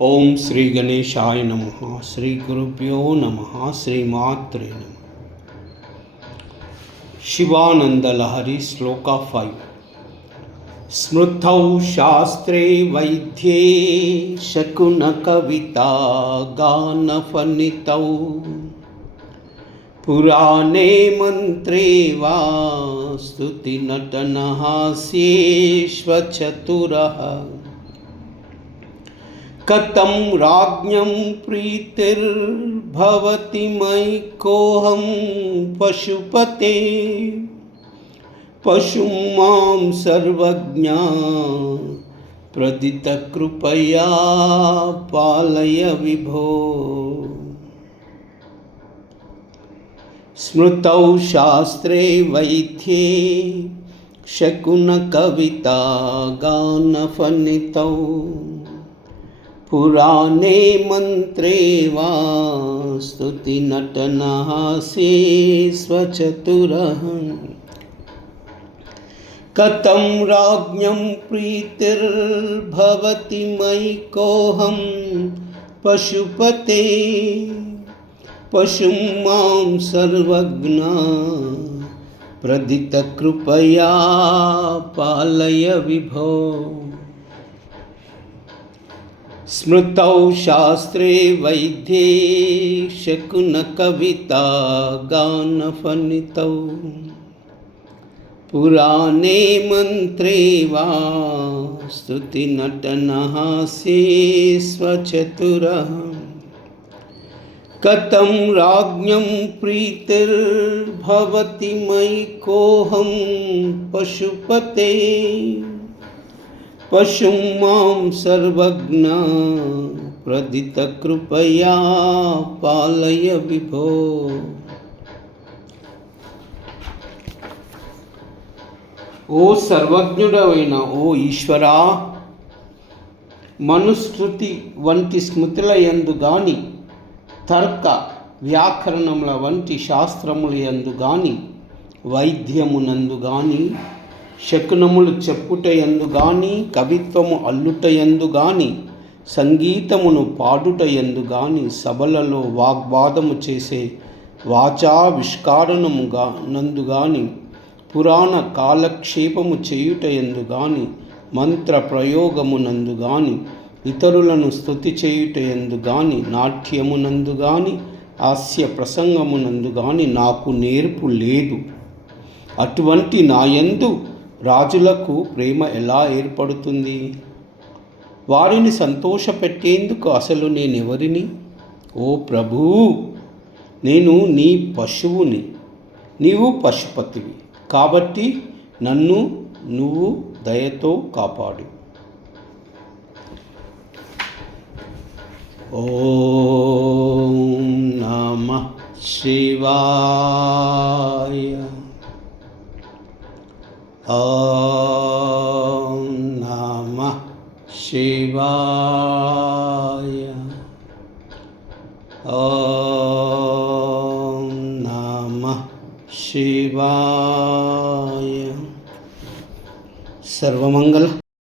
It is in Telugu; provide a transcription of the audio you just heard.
ఓం శ్రీ గణేశాయ నమః. శ్రీ గురుభ్యో నమః. శ్రీమాత్రే నమః. శివానందలహరి శ్లోక 5. స్మృతౌ శాస్త్రే వైద్యే శకున కవితా గానఫనితౌ పురాణే మంత్రే వా స్తుతి నటన హాస్యేష్వచతురః కథం రాజ్ఞం ప్రీతిర్భవతి మయి కోహం పశుపతే పశుం మాం సర్వజ్ఞా ప్రదిత కృపయా పాలయ విభో. స్మృతౌ శాస్త్రే వైద్యే శకున కవితా గానఫనితౌ పురాణే మంత్రే వా స్తుతి నటన హాస్యేష్వచతురః కథం రాజ్ఞం ప్రీతిర్భవతి మయి కోహం పశుపతే పశుం మాం సర్వజ్ఞా ప్రదిత కృపయా పాలయ విభో. స్మృతౌ శాస్త్రే వైద్యే శకున కవితా గానఫనితౌ పురాణే మంత్రే వా స్తుతి నటన హాస్యేష్వచతురః కథం రాజ్ఞం ప్రీతిర్భవతి మయి కోహం పశుపతే పశుం మాం సర్వజ్ఞా ప్రదిత కృపయా పాలయ విభో. ఓ సర్వజ్ఞుడవైన ఓ ఈశ్వరా, మనుస్మృతి వంటి స్మృతుల యందు గాని తర్క వ్యాకరణముల వంటి శాస్త్రముల యందు గాని వైద్యమునందు గాని శకునములు చెప్పుటయందు గాని కవిత్వము అల్లుటయందు గాని సంగీతమును పాడుటయందు గాని సభలలో వాగ్వాదము చేసే వాచావిష్కారణముగా నందు గాని పురాణ కాలక్షేపము చేయుటయందు గాని మంత్ర ప్రయోగమునందు గాని ఇతరులను స్తుతి చేయుటయందు గాని నాట్యమునందు గాని హాస్య ప్రసంగమునందు గాని నాకు నేర్పు లేదు. అటువంటి నాయందు రాజులకు ప్రేమ ఎలా ఏర్పడుతుంది? వారిని సంతోషపెట్టేందుకు అసలు నేనెవరిని? ఓ ప్రభూ, నేను నీ పశువుని, నీవు పశుపతివి. కాబట్టి నన్ను నువ్వు దయతో కాపాడు. ఓం నమః శివాయ. ఓం నమః శివాయ. ఓం నమః శివాయ. సర్వమంగళ.